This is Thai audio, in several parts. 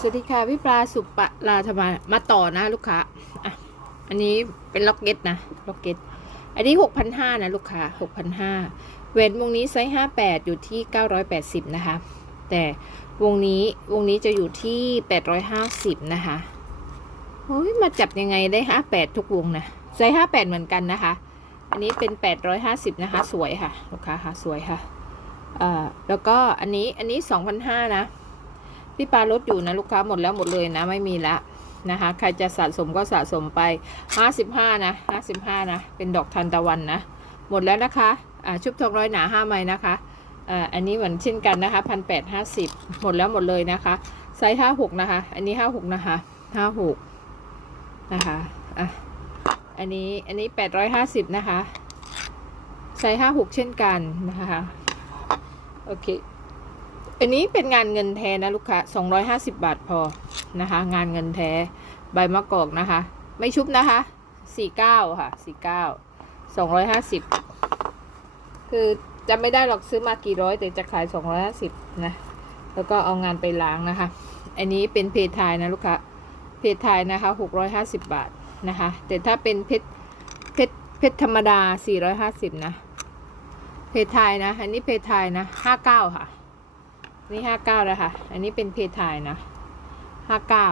สวัสดีค่ะพี่ปลาสุปลาธรรมามาต่อนะลูกค้าอะอันนี้เป็นล็อกเก็ตนะล็อกเก็ตอันนี้หกพันห้านะลูกค้าหกพันห้าเวนวงนี้ไซส์ห้าแปดอยู่ที่เก้าร้อยแปดสิบนะคะ แต่วงนี้วงนี้จะอยู่ที่แปดร้อยห้าสิบนะคะโอ้ยมาจับยังไงได้ห้าแปดทุกวงนะไซส์ห้าแปดเหมือนกันนะคะ อันนี้เป็นแปดร้อยห้าสิบนะคะ สวยค่ะ ลูกค้าค่ะสวยค่ะอ่าแล้วก็อันนี้อันนี้สองพันห้านะ พี่ปลาลดอยู่นะลูกค้าหมดแล้วหมดเลยนะไม่มีละนะคะ ใครจะสะสมก็สะสมไป 55 นะ 55 นะ เป็นดอกทานตะวันนะ หมดแล้วนะคะชุบทองร้อยหนา5ไม้นะคะอันนี้เหมือนเช่นกันนะคะพันแปดห้าสิบหมดแล้วหมดเลยนะคะ ไซส์ห้าหกนะคะ อันนี้ห้าหกนะคะห้าหกนะคะอะอันนี้อันนี้แปดร้อยห้าสิบนะคะ ไซส์ห้าหกเช่นกันนะคะ โอเค อันนี้เป็นงานเงินแท้นะลูกค้า250 บาทพอนะคะ งานเงินแท้ใบมะกอกนะคะ ไม่ชุบนะคะ 49 ค่ะ 49 250 คือจะไม่ได้หรอกซื้อมากี่ร้อย แต่จะขาย 250 นะ แล้วก็เอางานไปล้างนะคะ อันนี้เป็นเพทายนะลูกค้า เพทายนะคะ 650 บาทนะคะ แต่ถ้าเป็นเพชรเพชรเพชรธรรมดา 450 นะ เพทายนะ อันนี้เพทายนะ 59 ค่ะ นี่ห้าเก้านะคะอันนี้เป็นเพทายนะห้าเก้า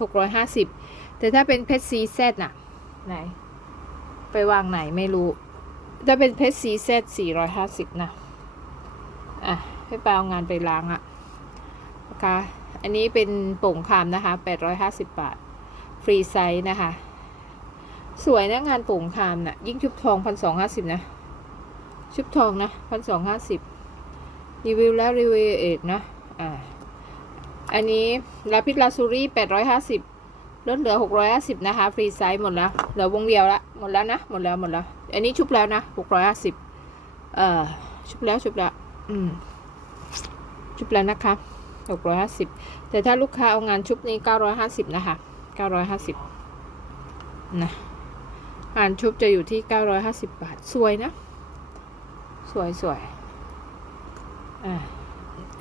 หกร้อยห้าสิบแต่ถ้าเป็นเพชรซีเซตน่ะ ไหน ไปวางไหนไม่รู้ ถ้าเป็นเพชรซีเซตสี่ร้อยห้าสิบนะ อะให้ไปเอางานไปล้างอะนะคะ อันนี้เป็นโป่งคามนะคะแปดร้อยห้าสิบบาท ฟรีไซส์นะคะ สวยนะงานโป่งคามนะ่ะ ยิ่งชุบทองพันสองห้าสิบนะ ชุบทองนะพันสองห้าสิบ รีวิวแล้วรีวิวเอกนาะอ่าอันนี้ลาพิษลาซูรี่แปดร้อยห้าสิบลดเหลือหกร้อยห้าสิบนะคะ ฟรีไซส์หมดแล้ว เหลือวงเดียวละ หมดแล้วนะ หมดแล้ว หมดแล้ว อันนี้ชุบแล้วนะหกร้อยห้าสิบเอ่อ ชุบแล้ว ชุบแล้ว อืม ชุบแล้วนะคะหกร้อยห้าสิบแต่ถ้าลูกค้าเอางานชุบนี้เก้าร้อยห้าสิบนะคะเก้าร้อยห้าสิบนะงานชุบจะอยู่ที่เก้าร้อยห้าสิบบาท สวยนะ สวยสวย อ่า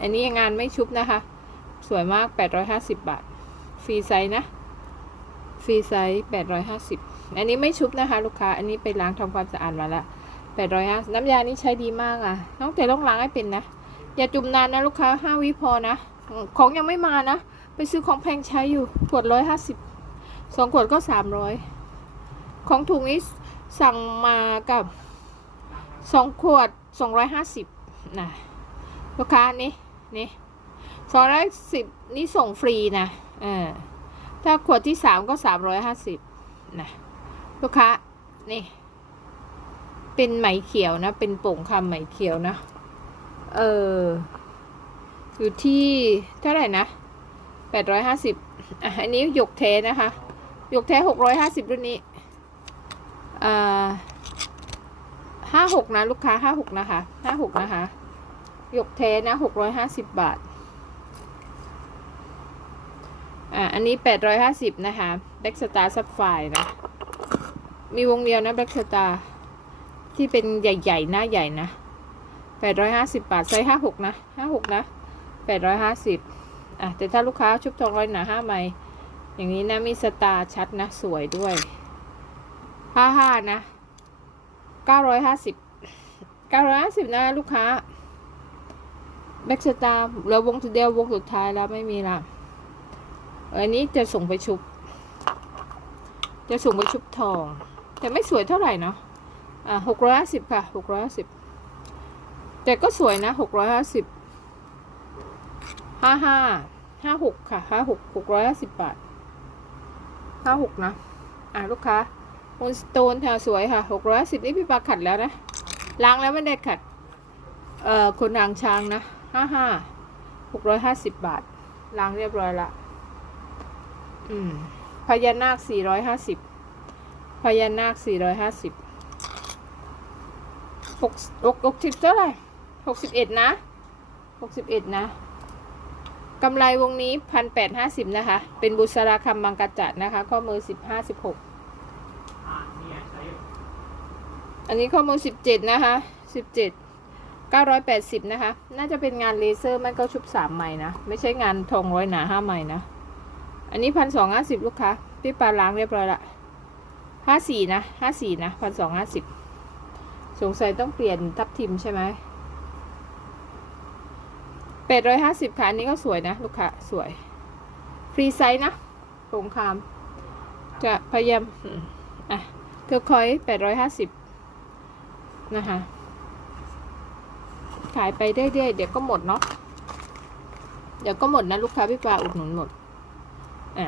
อันนี้งานไม่ชุบนะคะ สวยมาก 850 บาท ฟรีไซส์นะ ฟรีไซส์850 อันนี้ไม่ชุบนะคะ ลูกค้า อันนี้ไปล้างทำความสะอาดมาละ850น้ำยานี้ใช้ดีมากอะ น้องแต่ต้องล้างให้เป็นนะ อย่าจุ่มนานนะลูกค้า 5 วิพอนะ ของยังไม่มานะ ไปซื้อของแพงใช้อยู่ ขวด 150สองขวดก็ 300 ของถุงนี้สั่งมากับ 2 ขวด 250นะ ลูกค้านี่นี่สองร้อยสิบนี่ส่งฟรีนะเออถ้าขวดที่สามก็สามร้อยห้าสิบนะลูกค้านี่ เป็นไหมเขียวนะ เป็นโป่งคำไหมเขียวนะ เอออยู่ที่เท่าไหร่นะแปดร้อยห้าสิบอะอันนี้หยกเทนะคะหยกเทหกร้อยห้าสิบรุ่นนี้อ่าห้าหกนะ ลูกค้าห้าหกนะคะห้าหกนะคะ ยกเทนะหกร้อยห้าสิบบาท อ่า อันนี้แปดร้อยห้าสิบนะคะแบ็กสตาร์ซับไฟนะ มีวงเดียวนะแบ็กสตาร์ที่เป็นใหญ่ๆ หน้าใหญ่นะแปดร้อยห้าสิบบาทไซส์ห้าหกนะห้าหกนะแปดร้อยห้าสิบอะ แต่ถ้าลูกค้าชุบทองร้อยหนาห้าไมอย่างนี้นะมีสตาร์ชัดนะ สวยด้วยห้าห้านะเก้าร้อยห้าสิบเก้าร้อยห้าสิบนะลูกค้า แบ็กสตาร์แล้ววงสุดเดียววงสุดท้ายแล้วไม่มีละอันนี้จะส่งไปชุบ จะส่งไปชุบทอง แต่ไม่สวยเท่าไหร่เนาะอ่าหกร้อยห้าสิบค่ะหกร้อยห้าสิบแต่ก็สวยนะหกร้อยห้าสิบห้าห้าห้าหกค่ะห้าหกหกร้อยห้าสิบบาทห้าหกนะ อ่าลูกค้ามูนสโตนค่ะสวยค่ะหกร้อยสิบนี่พี่ปลาขัดแล้วนะล้างแล้วไม่ได้ขัด เอ่อคนหางช้างนะ ห้าห้าหกร้อยห้าสิบบาท ล้างเรียบร้อยละ อืม พญานาคสี่ร้อยห้าสิบพญานาคสี่ร้อยห้าสิบหกหกหกสิบเท่าไหร่หกสิบเอ็ดนะหกสิบเอ็ดนะกำไรวงนี้พันแปดห้าสิบนะคะ เป็นบุษราคำมังกรจัดนะคะ ข้อมือสิบห้าสิบหกอันนี้ข้อมือสิบเจ็ดนะคะสิบเจ็ด 980 นะคะ น่าจะเป็นงานเลเซอร์มันก็ชุบสามใหม่นะ ไม่ใช่งานทองร้อยหนาห้าใหม่นะ อันนี้พันสองห้าสิบลูกค้า พี่ปลาล้างเรียบร้อยละห้าสี่นะห้าสี่นะพันสองห้าสิบสงสัยต้องเปลี่ยนทับทิมใช่ไหมแปดร้อยห้าสิบค่ะ อันนี้ก็สวยนะ ลูกค้า สวย ฟรีไซส์นะสงคราม จะพยายาม อะเทอร์คอยแปดร้อยห้าสิบนะคะ ขายไปเรื่อยๆเดี๋ยวก็หมดเนาะเดี๋ยวก็หมดนะลูกค้าพี่ปลาอุดหนุนหมด อ่า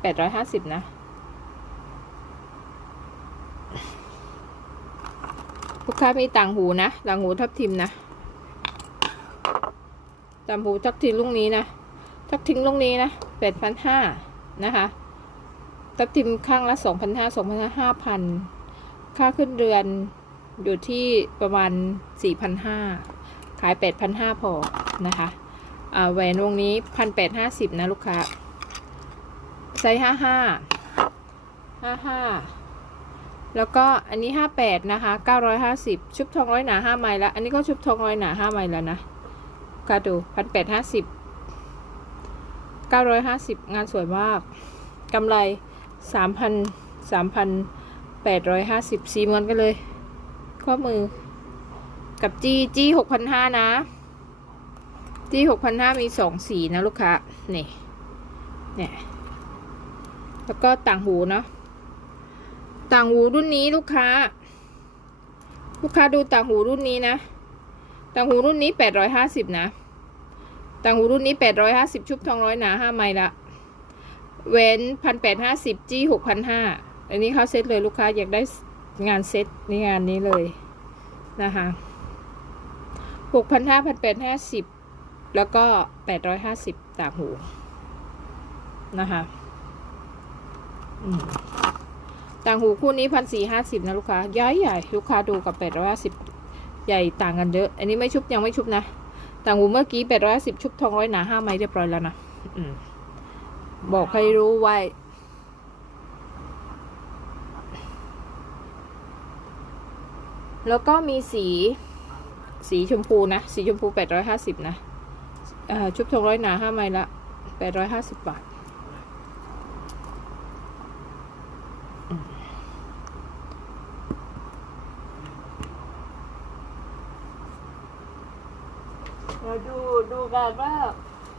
แปดร้อยห้าสิบนะ ลูกค้ามีต่างหูนะ ต่างหูทับทิมนะต่างหูทับทิมลุงนี้นะ ทับทิมลุงนี้นะแปดพันห้านะคะ ทับทิมข้างละสองพันห้าสองพันห้าห้าพันค่าขึ้นเรือนอยู่ที่ประมาณสี่พันห้า ขายแปดพันห้าพอนะคะแหวนวงนี้พันแปดห้าสิบนะลูกค้า ไซส์ห้าห้าห้าห้าแล้วก็อันนี้ห้าแปดนะคะเก้าร้อยห้าสิบชุบทองร้อยหนาห้าไม้แล้ว อันนี้ก็ชุบทองร้อยหนาห้าไม้แล้วนะก็ดูพันแปดห้าสิบเก้าร้อยห้าสิบงานสวยมาก กำไรสามพันสามพันแปดร้อยห้าสิบสีเหมือนกันเลย ข้อมือ กับจี้จี้หกพันห้านะ จี้หกพันห้ามีสองสีนะลูกค้านี่เนี่ยแล้วก็ต่างหูเนาะต่างหูรุ่นนี้ลูกค้า ลูกค้าดูต่างหูรุ่นนี้นะ ต่างหูรุ่นนี้แปดร้อยห้าสิบนะต่างหูรุ่นนี้แปดร้อยห้าสิบชุบทองร้อยหนาห้าไมละเว้นพันแปดห้าสิบจี้หกพันห้าอันนี้เข้าเซ็ตเลยลูกค้าอยากได้งานเซ็ตนี่งานนี้เลยนะคะ หกพันห้าพันแปดห้าสิบแล้วก็แปดร้อยห้าสิบต่างหูนะคะต่างหูคู่นี้พันสี่ห้าสิบนะลูกค้าย้ายใหญ่ลูกค้าดูกับแปดร้อยห้าสิบใหญ่ต่างกันเยอะ อันนี้ไม่ชุบยังไม่ชุบนะ ต่างหูเมื่อกี้แปดร้อยสิบชุบทองร้อยหนาห้าไม้เรียบร้อยแล้วนะอบอกให้รู้ไว้แล้วก็มีสี สีชมพูนะ สีชมพูแปดร้อยห้าสิบนะเอ่อชุบทองร้อยหนาห้าไม้ละแปดร้อยห้าสิบบาทอืมเราดูดูกันว่า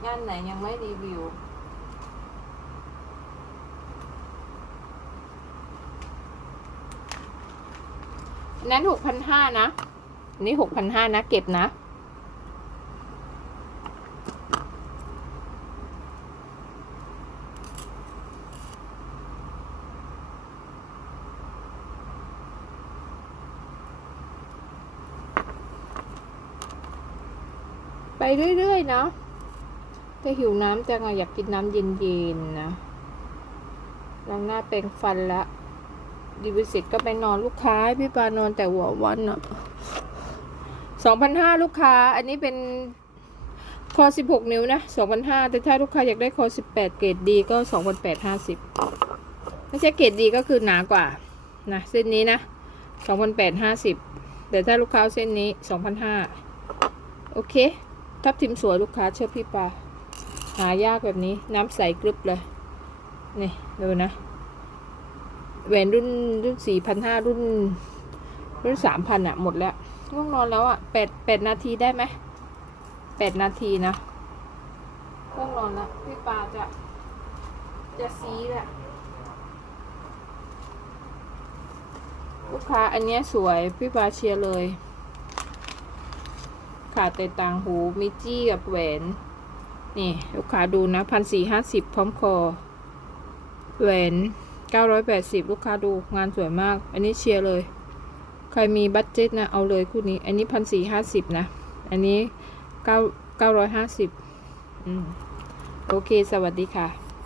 งานไหนยังไม่รีวิวอันนั้นหกพันห้านะอั นนี้หกพันห้านะ เก็บนะ ไปเรื่อย ๆ เนาะถ้าหิวน้ำจังอะอยากกินน้ำเย็น ๆ นะล้างหน้าแปรงฟันละดีวิสิตก็ไปนอนลูกค้า พี่ปานอนแต่หัววันอะ สองพันห้าลูกค้า อันนี้เป็นคอสิบหกนิ้วนะสองพันห้าแต่ถ้าลูกค้าอยากได้คอสิบแปดเกรดดีก็สองพันแปดห้าสิบไม่ใช่เกรดดีก็คือหนากว่านะเส้นนี้นะสองพันแปดห้าสิบแต่ถ้าลูกค้าเส้นนี้สองพันห้าโอเค ทับทิมสวยลูกค้าเชื่อพี่ปาหายากแบบนี้น้ำใสกรึบเลย นี่ ดูนะแหวนรุ่นรุ่นสี่พันห้ารุ่น รุ่นสามพันอะหมดแล้ว ง่วงนอนแล้วอะแปดแปดนาทีได้ไหมแปดนาทีนะง่วงนอนแล้วพี่ปาจะ จะซีแหละลูกค้าอันเนี้ยสวย พี่ปาเชียร์เลย ขาดแต่ต่างหูมิจี้กับแหวน นี่ ลูกค้าดูนะพันสี่ห้าสิบพร้อมคอ แหวน980ลูกค้าดูงานสวยมาก อันนี้เชียร์เลย ครมีบัตเจ็ตนะเอาเลยคู่นี้ อันนี้พันสี่ห้าสิบนะ อันนี้เก้าเก้าร้อยห้าสิบอืมโอเค สวัสดีค่ะ